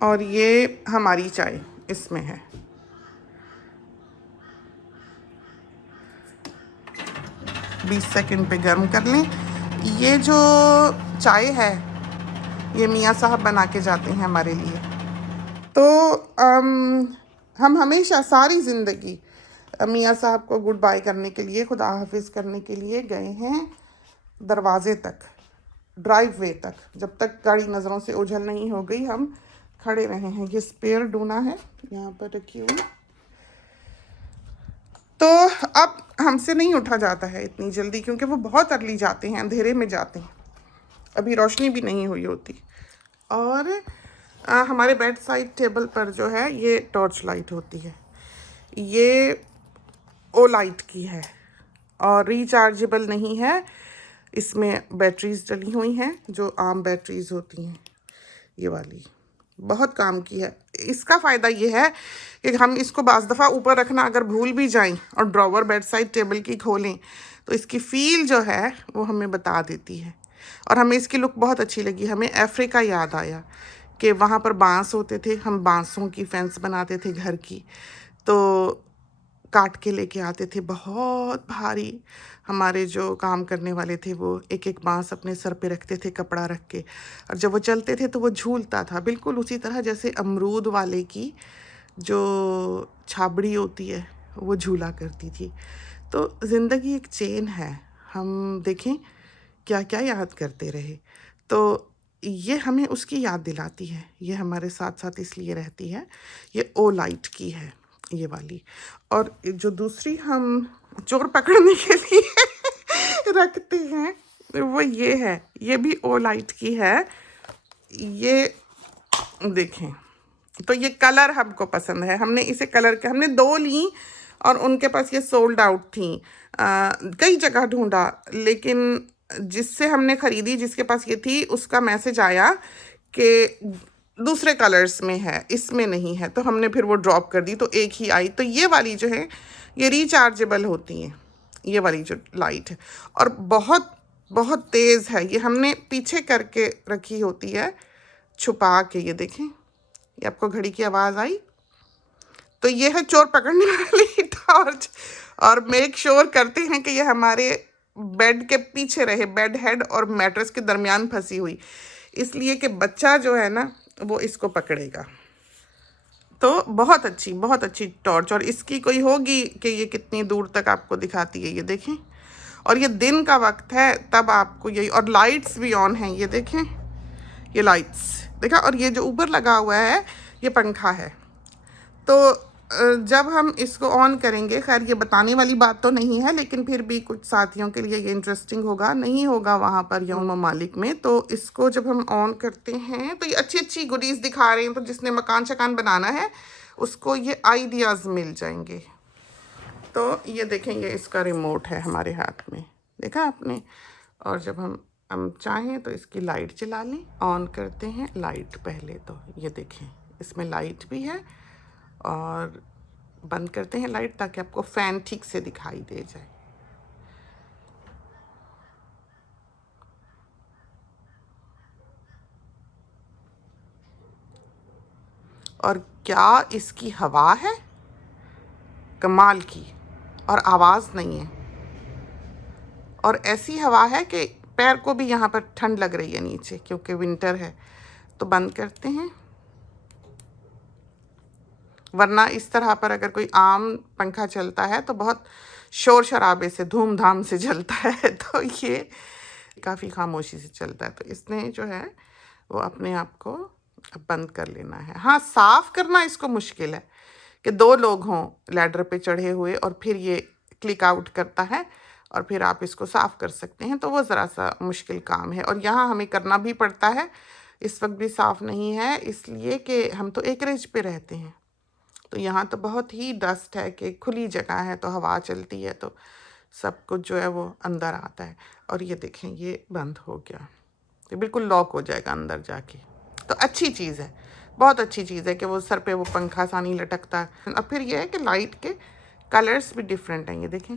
और ये हमारी चाय इसमें है। बीस सेकंड पे गर्म कर लें। ये जो चाय है ये मियाँ साहब बना के जाते हैं हमारे लिए। तो हम हमेशा सारी ज़िंदगी मियाँ साहब को गुड बाय करने के लिए, खुदा हाफिज़ करने के लिए गए हैं दरवाजे तक, ड्राइव वे तक। जब तक गाड़ी नज़रों से ओझल नहीं हो गई हम खड़े रहे हैं। ये स्पेयर डूना है यहाँ पर रखी हुई। तो अब हमसे नहीं उठा जाता है इतनी जल्दी, क्योंकि वो बहुत अर्ली जाते हैं, अंधेरे में जाते हैं, अभी रोशनी भी नहीं हुई होती। और हमारे बेड साइड टेबल पर जो है ये टॉर्च लाइट होती है, ये ओ लाइट की है और रिचार्जेबल नहीं है। इसमें बैटरीज डली हुई हैं जो आम बैटरीज होती हैं, ये वाली बहुत काम की है। इसका फ़ायदा ये है कि हम इसको बाज़ दफ़ा ऊपर रखना अगर भूल भी जाएं और ड्रॉवर बेड साइड टेबल की खोलें तो इसकी फ़ील जो है वो हमें बता देती है। और हमें इसकी लुक बहुत अच्छी लगी। हमें अफ्रीका याद आया कि वहाँ पर बांस होते थे, हम बांसों की फेंस बनाते थे घर की, तो काट के लेके आते थे बहुत भारी। हमारे जो काम करने वाले थे वो एक एक बांस अपने सर पे रखते थे कपड़ा रख के, और जब वो चलते थे तो वो झूलता था बिल्कुल उसी तरह जैसे अमरूद वाले की जो छाबड़ी होती है वो झूला करती थी। तो ज़िंदगी एक चेन है, हम देखें क्या क्या याद करते रहे। तो ये हमें उसकी याद दिलाती है, ये हमारे साथ साथ इसलिए रहती है। ये ओ लाइट की है ये वाली। और जो दूसरी हम चोर पकड़ने के लिए रखते हैं वो ये है, ये भी ओ लाइट की है। ये देखें, तो ये कलर हमको पसंद है, हमने इसे कलर के हमने दो ली और उनके पास ये सोल्ड आउट थी। कई जगह ढूंढा, लेकिन जिससे हमने ख़रीदी, जिसके पास ये थी, उसका मैसेज आया कि दूसरे कलर्स में है, इसमें नहीं है, तो हमने फिर वो ड्रॉप कर दी, तो एक ही आई। तो ये वाली जो है ये रिचार्जेबल होती हैं, ये वाली जो लाइट है, और बहुत बहुत तेज़ है। ये हमने पीछे करके रखी होती है छुपा के। ये देखें, ये आपको घड़ी की आवाज़ आई, तो ये है चोर पकड़ने वाली टॉर्च। और मेक श्योर करते हैं कि ये हमारे बेड के पीछे रहे, बेड हेड और मैट्रेस के दरमियान फंसी हुई, इसलिए कि बच्चा जो है ना वो इसको पकड़ेगा। तो बहुत अच्छी टॉर्च, और इसकी कोई होगी कि ये कितनी दूर तक आपको दिखाती है, ये देखें। और ये दिन का वक्त है तब आपको यही, और लाइट्स भी ऑन हैं, ये देखें, ये लाइट्स देखा। और ये जो ऊपर लगा हुआ है ये पंखा है। तो जब हम इसको ऑन करेंगे, खैर ये बताने वाली बात तो नहीं है, लेकिन फिर भी कुछ साथियों के लिए ये इंटरेस्टिंग होगा, नहीं होगा वहाँ पर यौम मालिक में। तो इसको जब हम ऑन करते हैं तो ये अच्छी अच्छी गुडीज़ दिखा रहे हैं, तो जिसने मकान शकान बनाना है उसको ये आइडियाज़ मिल जाएंगे। तो ये देखें, ये इसका रिमोट है हमारे हाथ में, देखा आपने। और जब हम चाहें तो इसकी लाइट चला लें, ऑन करते हैं लाइट पहले, तो ये देखें इसमें लाइट भी है, और बंद करते हैं लाइट ताकि आपको फ़ैन ठीक से दिखाई दे जाए। और क्या इसकी हवा है कमाल की, और आवाज़ नहीं है, और ऐसी हवा है कि पैर को भी यहाँ पर ठंड लग रही है नीचे, क्योंकि विंटर है। तो बंद करते हैं, वरना इस तरह पर अगर कोई आम पंखा चलता है तो बहुत शोर शराबे से धूमधाम से चलता है, तो ये काफ़ी खामोशी से चलता है। तो इसने जो है वो अपने आप को बंद कर लेना है। हाँ, साफ़ करना इसको मुश्किल है कि दो लोग हों लैडर पे चढ़े हुए और फिर ये क्लिक आउट करता है और फिर आप इसको साफ़ कर सकते हैं, तो वो ज़रा सा मुश्किल काम है। और यहाँ हमें करना भी पड़ता है, इस वक्त भी साफ़ नहीं है इसलिए कि हम तो एकरेज पे रहते हैं, तो यहाँ तो बहुत ही डस्ट है कि खुली जगह है, तो हवा चलती है तो सब कुछ जो है वो अंदर आता है। और ये देखें, ये बंद हो गया, ये बिल्कुल लॉक हो जाएगा अंदर जाके। तो अच्छी चीज़ है, बहुत अच्छी चीज़ है कि वो सर पे वो पंखा सा नहीं लटकता। और फिर ये है कि लाइट के कलर्स भी डिफरेंट हैं, ये देखें,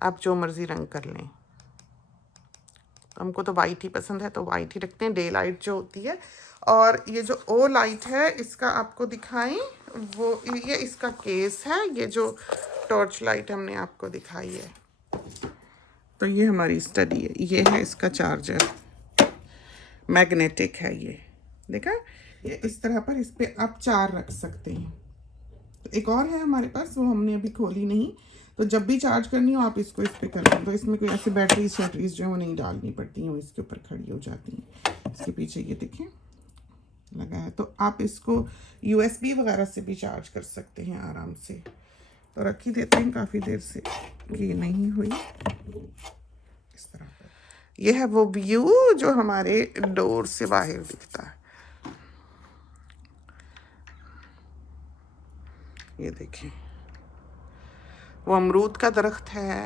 आप जो मर्ज़ी रंग कर लें। हमको तो वाइट ही पसंद है, तो वाइट ही रखते हैं, डे लाइट जो होती है। और ये जो ओ लाइट है, इसका आपको दिखाएं, वो ये इसका केस है, ये जो टॉर्च लाइट हमने आपको दिखाई है। तो ये हमारी स्टडी है, ये है इसका चार्जर, मैग्नेटिक है ये, देखा, ये इस तरह पर इस पर आप 4 रख सकते हैं। तो एक और है हमारे पास, वो हमने अभी खोली नहीं, तो जब भी चार्ज करनी हो आप इसको इस पर कर लें, तो इसमें कोई ऐसी बैटरीज शैटरीज जो है वो नहीं डालनी पड़ती हैं, वो इसके ऊपर खड़ी हो जाती हैं। इसके पीछे ये देखें लगा है, तो आप इसको USB वगैरह से भी चार्ज कर सकते हैं आराम से। तो रख ही देते हैं काफ़ी देर से कि नहीं हुई इस तरह पर। ये है वो व्यू जो हमारे डोर से बाहर दिखता है, ये देखें, वो अमरूद का दरख्त है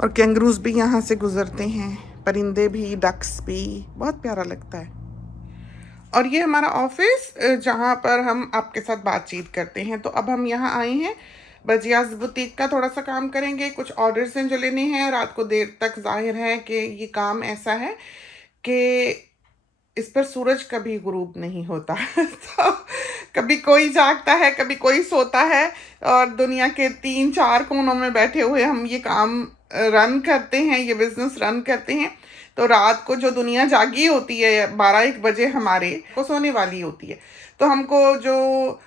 और कैंगरूज भी यहाँ से गुजरते हैं, परिंदे भी, डक्स भी, बहुत प्यारा लगता है। और ये हमारा ऑफिस जहाँ पर हम आपके साथ बातचीत करते हैं। तो अब हम यहाँ आए हैं, बजियाज बुटीक का थोड़ा सा काम करेंगे, कुछ ऑर्डर्स हैं जो लेने हैं। रात को देर तक जाहिर है कि ये काम ऐसा है कि इस पर सूरज कभी गुरूब नहीं होता तो कभी कोई जागता है, कभी कोई सोता है, और दुनिया के 3-4 कोनों में बैठे हुए हम ये काम रन करते हैं, ये बिज़नेस रन करते हैं। तो रात को जो दुनिया जागी होती है 12-1 बजे हमारे को सोने वाली होती है, तो हमको जो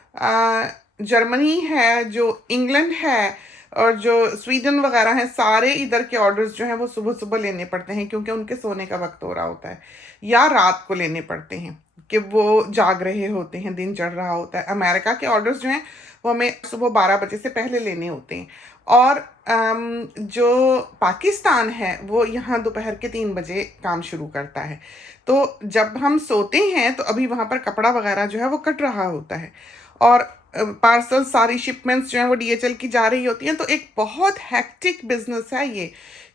जर्मनी है, जो इंग्लैंड है और जो स्वीडन वगैरह हैं, सारे इधर के ऑर्डर्स जो हैं वो सुबह सुबह लेने पड़ते हैं, क्योंकि उनके सोने का वक्त हो रहा होता है, या रात को लेने पड़ते हैं कि वो जाग रहे होते हैं, दिन चढ़ रहा होता है। अमेरिका के ऑर्डर्स जो हैं वो हमें सुबह 12 बजे से पहले लेने होते हैं, और जो पाकिस्तान है वो यहाँ दोपहर के 3 बजे काम शुरू करता है। तो जब हम सोते हैं तो अभी वहाँ पर कपड़ा वगैरह जो है वो कट रहा होता है, और पार्सल सारी शिपमेंट्स जो हैं वो DHL की जा रही होती हैं। तो एक बहुत हैक्टिक बिजनेस है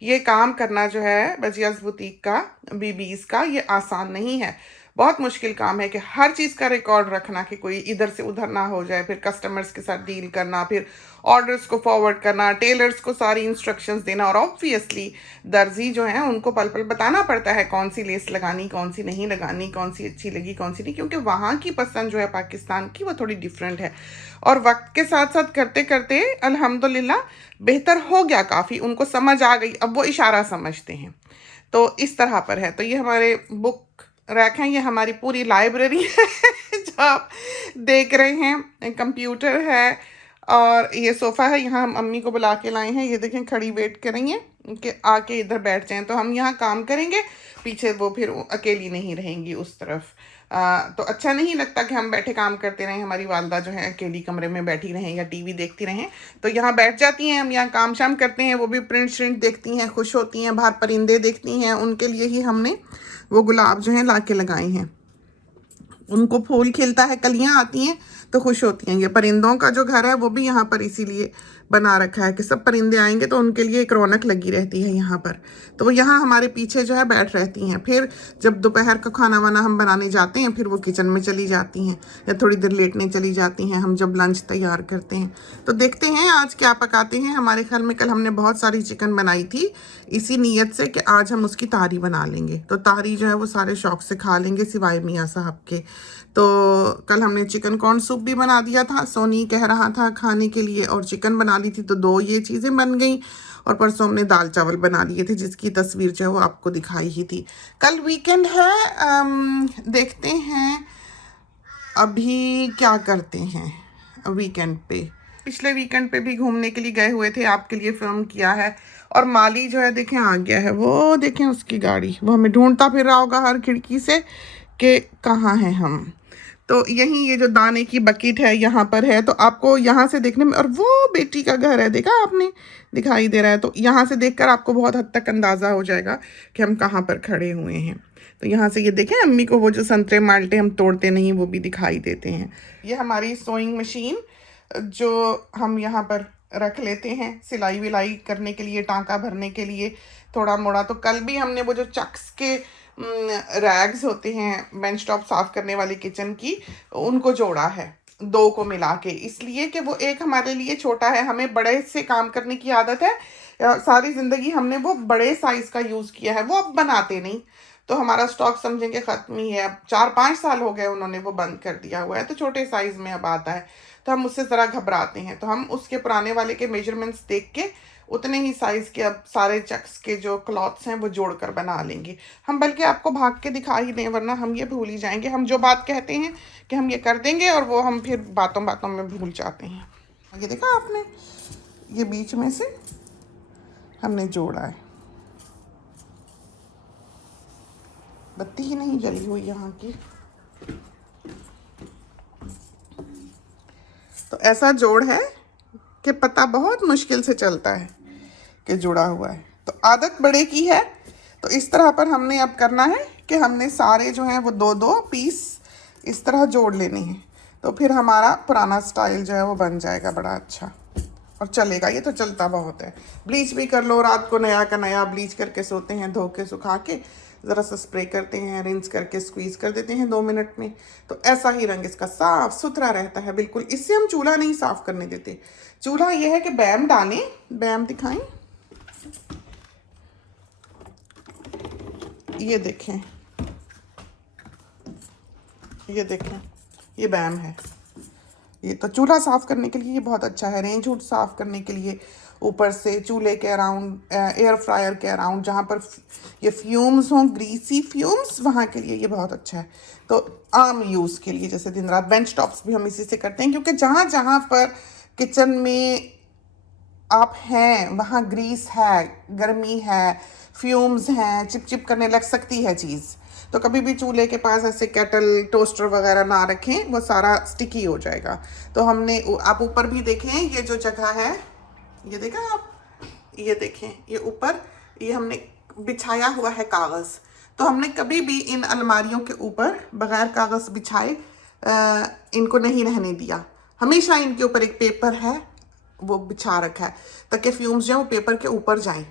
ये काम करना जो है बजियाज बुटीक का, बीबीज का, ये आसान नहीं है, बहुत मुश्किल काम है कि हर चीज़ का रिकॉर्ड रखना कि कोई इधर से उधर ना हो जाए, फिर कस्टमर्स के साथ डील करना, फिर ऑर्डर्स को फॉरवर्ड करना, टेलर्स को सारी इंस्ट्रक्शंस देना, और ऑब्वियसली दर्जी जो हैं उनको पल पल बताना पड़ता है कौन सी लेस लगानी, कौन सी नहीं लगानी, कौन सी अच्छी लगी, कौन सी नहीं, क्योंकि वहाँ की पसंद जो है पाकिस्तान की वो थोड़ी डिफरेंट है। और वक्त के साथ साथ करते करते अल्हम्दुलिल्लाह बेहतर हो गया काफ़ी, उनको समझ आ गई, अब वो इशारा समझते हैं। तो इस तरह पर है। तो ये हमारे बुक रैक हैं, ये हमारी पूरी लाइब्रेरी है जो आप देख रहे हैं, कंप्यूटर है, और ये सोफ़ा है, यहाँ हम अम्मी को बुला के लाए हैं, ये देखें खड़ी वेट कर रही हैं कि आके इधर बैठ जाएं, तो हम यहाँ काम करेंगे, पीछे वो फिर अकेली नहीं रहेंगी उस तरफ। तो अच्छा नहीं लगता कि हम बैठे काम करते रहें, हमारी वालदा जो है अकेली कमरे में बैठी रहें या टीवी देखती रहें, तो यहाँ बैठ जाती हैं, हम यहाँ काम शाम करते हैं, वो भी प्रिंट श्रिंट देखती हैं, खुश होती हैं, बाहर परिंदे देखती हैं, उनके लिए ही हमने वो गुलाब जो हैं ला के लगाए हैं, उनको फूल खिलता है, कलियां आती हैं तो खुश होती हैं। ये परिंदों का जो घर है वो भी यहाँ पर इसीलिए बना रखा है कि सब परिंदे आएंगे तो उनके लिए एक रौनक लगी रहती है यहाँ पर, तो वो यहाँ हमारे पीछे जो है बैठ रहती हैं। फिर जब दोपहर का खाना वाना हम बनाने जाते हैं, फिर वो किचन में चली जाती हैं या थोड़ी देर लेटने चली जाती हैं, हम जब लंच तैयार करते हैं। तो देखते हैं आज क्या पकाते हैं। हमारे ख्याल में कल हमने बहुत सारी चिकन बनाई थी इसी नीयत से कि आज हम उसकी तारी बना लेंगे, तो तारी जो है वो सारे शौक से खा लेंगे सिवाय मियाँ साहब के। तो कल हमने चिकन कॉर्न सूप भी बना दिया था, सोनी कह रहा था खाने के लिए, और चिकन बना ली थी, तो 2 ये चीज़ें बन गई। और परसों हमने दाल चावल बना लिए थे जिसकी तस्वीर जो है वो आपको दिखाई ही थी। कल वीकेंड है, देखते हैं अभी क्या करते हैं वीकेंड पे। पिछले वीकेंड पे भी घूमने के लिए गए हुए थे, आपके लिए फिल्म किया है। और माली जो है देखें आ गया है, वो देखें उसकी गाड़ी, वो हमें ढूंढता फिर रहा होगा हर खिड़की से कि कहाँ हैं हम। तो यहीं ये जो दाने की बकेट है यहाँ पर है, तो आपको यहाँ से देखने में, और वो बेटी का घर है देखा आपने, दिखाई दे रहा है, तो यहाँ से देखकर आपको बहुत हद तक अंदाज़ा हो जाएगा कि हम कहाँ पर खड़े हुए हैं। तो यहाँ से ये देखें अम्मी को वो जो संतरे माल्टे हम तोड़ते नहीं वो भी दिखाई देते हैं। ये हमारी सोइंग मशीन जो हम यहाँ पर रख लेते हैं सिलाई विलाई करने के लिए, टांका भरने के लिए थोड़ा मोड़ा। तो कल भी हमने वो जो चक्स के रैग्स होते हैं बेंच टॉप साफ़ करने वाली किचन की, उनको जोड़ा है 2 को मिला के, इसलिए कि वो एक हमारे लिए छोटा है, हमें बड़े से काम करने की आदत है सारी ज़िंदगी हमने वो बड़े साइज़ का यूज़ किया है, वो अब बनाते नहीं, तो हमारा स्टॉक समझेंगे ख़त्म ही है। अब 4-5 साल हो गए उन्होंने वो बंद कर दिया हुआ है, तो छोटे साइज़ में अब आता है, तो हम उससे ज़रा घबराते हैं। तो हम उसके पुराने वाले के मेजरमेंट्स देख के उतने ही साइज़ के अब सारे चेक्स के जो क्लॉथ्स हैं वो जोड़कर बना लेंगे हम। बल्कि आपको भाग के दिखा ही दें, वरना हम ये भूल ही जाएंगे। हम जो बात कहते हैं कि हम ये कर देंगे और वो हम फिर बातों बातों में भूल जाते हैं। ये देखा आपने, ये बीच में से हमने जोड़ा है। बत्ती ही नहीं जली हुई यहाँ की। तो ऐसा जोड़ है कि पता बहुत मुश्किल से चलता है कि जुड़ा हुआ है। तो आदत बड़े की है। तो इस तरह पर हमने अब करना है कि हमने सारे जो हैं वो 2-2 पीस इस तरह जोड़ लेने हैं, तो फिर हमारा पुराना स्टाइल जो है वो बन जाएगा बड़ा अच्छा और चलेगा। ये तो चलता बहुत है। ब्लीच भी कर लो, रात को नया का नया ब्लीच करके सोते हैं, धो के सुखा के ज़रा सा स्प्रे करते हैं, रिंस करके स्क्वीज़ कर देते हैं 2 मिनट में, तो ऐसा ही रंग इसका साफ़ सुथरा रहता है बिल्कुल। इससे हम चूल्हा नहीं साफ़ करने देते। चूल्हा ये है कि बैम डालें, बैम दिखाएं, ये देखें, ये देखें, ये बैम है। ये तो चूल्हा साफ़ करने के लिए ये बहुत अच्छा है। रेंज हुड साफ़ करने के लिए, ऊपर से चूल्हे के अराउंड, एयर फ्रायर के अराउंड जहाँ पर ये फ्यूम्स हों, ग्रीसी फ्यूम्स, वहाँ के लिए ये बहुत अच्छा है। तो आम यूज़ के लिए, जैसे दिन रात बेंच टॉप्स भी हम इसी से करते हैं, क्योंकि जहाँ जहाँ पर किचन में आप हैं वहाँ ग्रीस है, गर्मी है, फ्यूम्स हैं, चिप चिप करने लग सकती है चीज़। तो कभी भी चूल्हे के पास ऐसे केटल, टोस्टर वगैरह ना रखें, वो सारा स्टिकी हो जाएगा। तो हमने, आप ऊपर भी देखें, ये जो जगह है, ये देखा आप, ये देखें, ये ऊपर ये हमने बिछाया हुआ है कागज़। तो हमने कभी भी इन अलमारियों के ऊपर बग़ैर कागज़ बिछाए इनको नहीं रहने दिया। हमेशा इनके ऊपर एक पेपर है वो बिछा रखा है, ताकि फ्यूम्स जो है वो पेपर के ऊपर जाएं।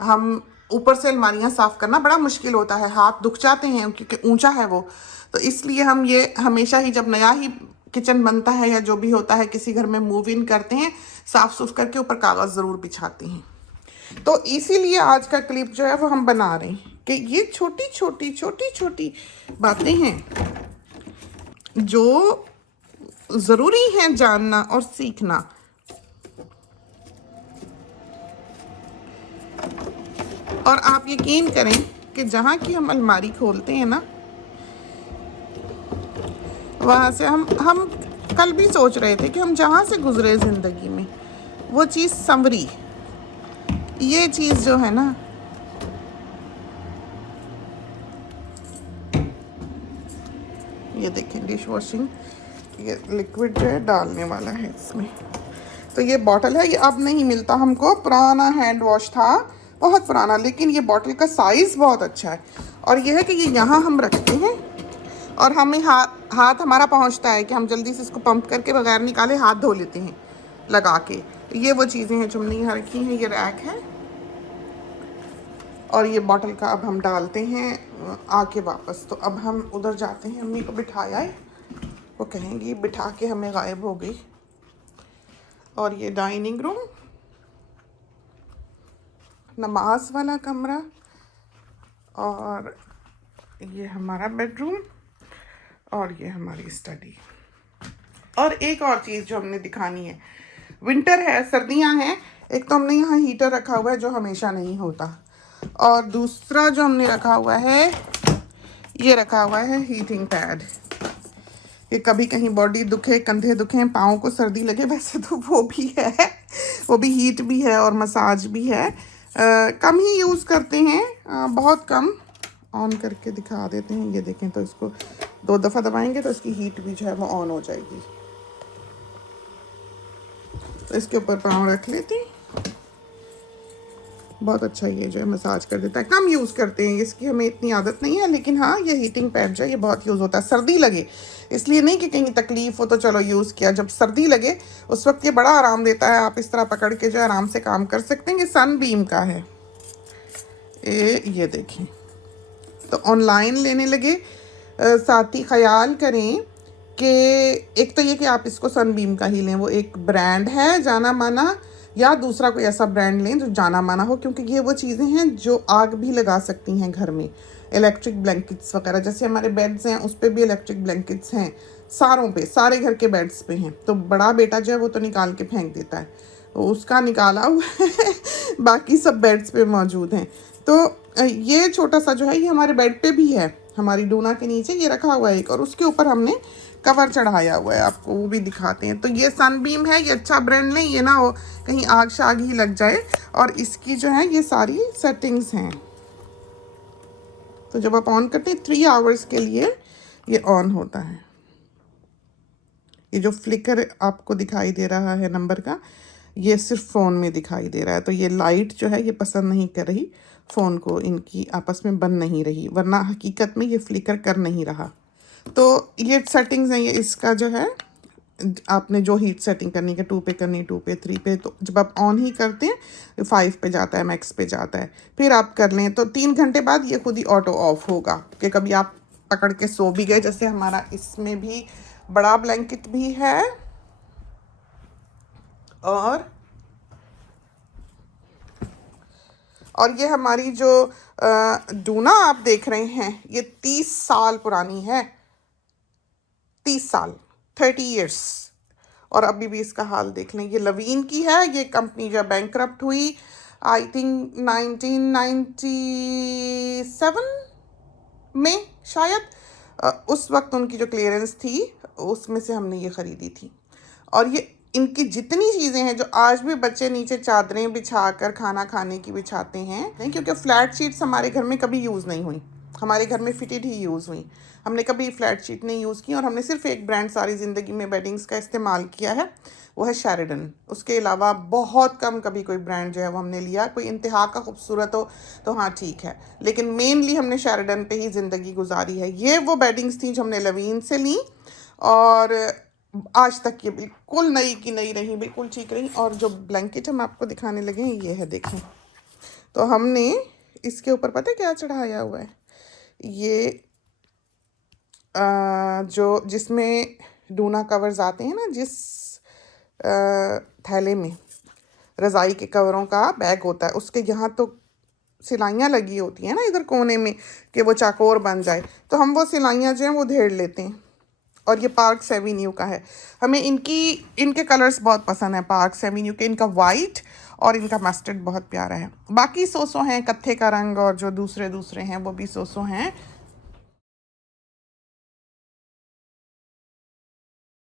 हम ऊपर से अलमारियाँ साफ़ करना बड़ा मुश्किल होता है, हाथ दुख जाते हैं क्योंकि ऊंचा है वो। तो इसलिए हम ये हमेशा ही, जब नया ही किचन बनता है या जो भी होता है, किसी घर में मूव इन करते हैं, साफ़ सुफ करके ऊपर कागज़ ज़रूर बिछाते हैं। तो इसीलिए आज का क्लिप जो है वो हम बना रहे हैं कि ये छोटी छोटी छोटी छोटी बातें हैं जो ज़रूरी हैं जानना और सीखना। और आप यकीन करें कि जहाँ की हम अलमारी खोलते हैं ना, वहाँ से हम कल भी सोच रहे थे कि हम जहाँ से गुजरे ज़िंदगी में वो चीज़ संवरी। ये चीज़ जो है ना, ये देखें, डिश वॉशिंग, ये लिक्विड जो है डालने वाला है इसमें। तो ये बॉटल है, ये अब नहीं मिलता हमको, पुराना हैंड वॉश था, बहुत पुराना, लेकिन ये बॉटल का साइज़ बहुत अच्छा है। और ये है कि ये यहाँ हम रखते हैं और हमें हाथ हमारा पहुँचता है कि हम जल्दी से इसको पंप करके बगैर निकाले हाथ धो लेते हैं लगा के। ये वो चीज़ें हैं जो हमने यहाँ रखी हैं। ये रैक है और ये बॉटल का अब हम डालते हैं आके वापस। तो अब हम उधर जाते हैं, अम्मी को बिठाया है, वो कहेंगी बिठा के हमें गायब हो गई। और ये डाइनिंग रूम, नमाज वाला कमरा, और ये हमारा बेडरूम, और ये हमारी स्टडी। और एक और चीज़ जो हमने दिखानी है, विंटर है, सर्दियां हैं, एक तो हमने यहाँ हीटर रखा हुआ है जो हमेशा नहीं होता, और दूसरा जो हमने रखा हुआ है, ये रखा हुआ है हीटिंग पैड। कि कभी कहीं बॉडी दुखे, कंधे दुखें, पाँव को सर्दी लगे, वैसे तो वो भी है, वो भी हीट भी है और मसाज भी है। कम ही यूज़ करते हैं, बहुत कम। ऑन करके दिखा देते हैं, ये देखें, तो इसको 2 दफ़ा दबाएंगे तो इसकी हीट भी जो है वो ऑन हो जाएगी। तो इसके ऊपर पाँव रख लेते हैं, बहुत अच्छा ये जो है मसाज कर देता है। कम यूज़ करते हैं, इसकी हमें इतनी आदत नहीं है, लेकिन हाँ ये हीटिंग पैड जो है ये बहुत यूज़ होता है। सर्दी लगे इसलिए नहीं कि कहीं तकलीफ़ हो तो चलो यूज़ किया, जब सर्दी लगे उस वक्त ये बड़ा आराम देता है। आप इस तरह पकड़ के जो है आराम से काम कर सकते हैं। ये सनबीम का है, ये देखें। तो ऑनलाइन लेने लगे, साथ ही ख्याल करें कि एक तो ये कि आप इसको सनबीम का ही लें, वो एक ब्रांड है जाना माना, या दूसरा कोई ऐसा ब्रांड लें जो जाना माना हो, क्योंकि ये वो चीज़ें हैं जो आग भी लगा सकती हैं घर में। इलेक्ट्रिक ब्लैंकेट्स वगैरह, जैसे हमारे बेड्स हैं उस पर भी इलेक्ट्रिक ब्लैंकेट्स हैं, सारों पे, सारे घर के बेड्स पे हैं। तो बड़ा बेटा जो है वो तो निकाल के फेंक देता है, तो उसका निकाला हुआ है बाकी सब बेड्स पे मौजूद हैं। तो ये छोटा सा जो है ये हमारे बेड पे भी है, हमारी डूना के नीचे ये रखा हुआ है एक, और उसके ऊपर हमने कवर चढ़ाया हुआ है, आपको वो भी दिखाते हैं। तो ये सनबीम है, ये अच्छा ब्रांड नहीं, ये ना हो कहीं आग शाग ही लग जाए। और इसकी जो है ये सारी सेटिंग्स हैं, तो जब आप ऑन करते हैं 3 आवर्स के लिए ये ऑन होता है। ये जो फ्लिकर आपको दिखाई दे रहा है नंबर का, ये सिर्फ फ़ोन में दिखाई दे रहा है। तो ये लाइट जो है ये पसंद नहीं कर रही फ़ोन को, इनकी आपस में बन नहीं रही, वरना हकीकत में ये फ्लिकर कर नहीं रहा। तो ये सेटिंग्स हैं, ये इसका जो है आपने जो हीट सेटिंग करनी है, 2 पे करनी, 2 पे, 3 पे, तो जब आप ऑन ही करते हैं 5 पे जाता है, मैक्स पे जाता है। फिर आप कर लें तो 3 घंटे बाद ये खुद ही ऑटो ऑफ होगा, कि कभी आप पकड़ के सो भी गए। जैसे हमारा इसमें भी बड़ा ब्लैंकेट भी है, और ये हमारी जो डूना आप देख रहे हैं ये 30 साल पुरानी है, 30 साल, 30 ईयर्स। और अभी भी इसका हाल देख लें। ये लवीन की है, ये कंपनी जब बैंकरप्ट हुई आई थिंक 1997 में शायद, उस वक्त उनकी जो क्लियरेंस थी उसमें से हमने ये ख़रीदी थी। और ये इनकी जितनी चीज़ें हैं जो आज भी बच्चे नीचे चादरें बिछाकर खाना खाने की बिछाते हैं, क्योंकि फ्लैट शीट्स हमारे घर में कभी यूज़ नहीं हुई, हमारे घर में फिटेड ही यूज़ हुई, हमने कभी फ्लैट शीट नहीं यूज़ की। और हमने सिर्फ एक ब्रांड सारी ज़िंदगी में बेडिंग्स का इस्तेमाल किया है, वो है शेरिडन। उसके अलावा बहुत कम कभी कोई ब्रांड जो है वो हमने लिया, कोई इंतहा का खूबसूरत हो तो हाँ ठीक है, लेकिन मेनली हमने शेरिडन पे ही ज़िंदगी गुजारी है। ये वो बेडिंग्स थी जो हमने लवीन से ली, और आज तक ये बिल्कुल नई की नई रही, बिल्कुल ठीक रही। और जो ब्लैंकेट हम आपको दिखाने लगे हैं ये है, देखें। तो हमने इसके ऊपर पता है क्या चढ़ाया हुआ है, ये जो जिसमें डूना कवर्स आते हैं ना, जिस थैले में रज़ाई के कवरों का बैग होता है, उसके यहाँ तो सिलाइयाँ लगी होती हैं ना इधर कोने में, कि वो चाकोर बन जाए, तो हम वो सिलाइयाँ जो हैं वो धेड़ लेते हैं। और ये पार्क्स एवेन्यू का है, हमें इनके कलर्स बहुत पसंद है पार्क्स एवेन्यू के, इनका वाइट और इनका मस्टर्ड बहुत प्यारा है। बाकी सोसो हैं कत्थे का रंग, और जो दूसरे हैं वो भी सोसो हैं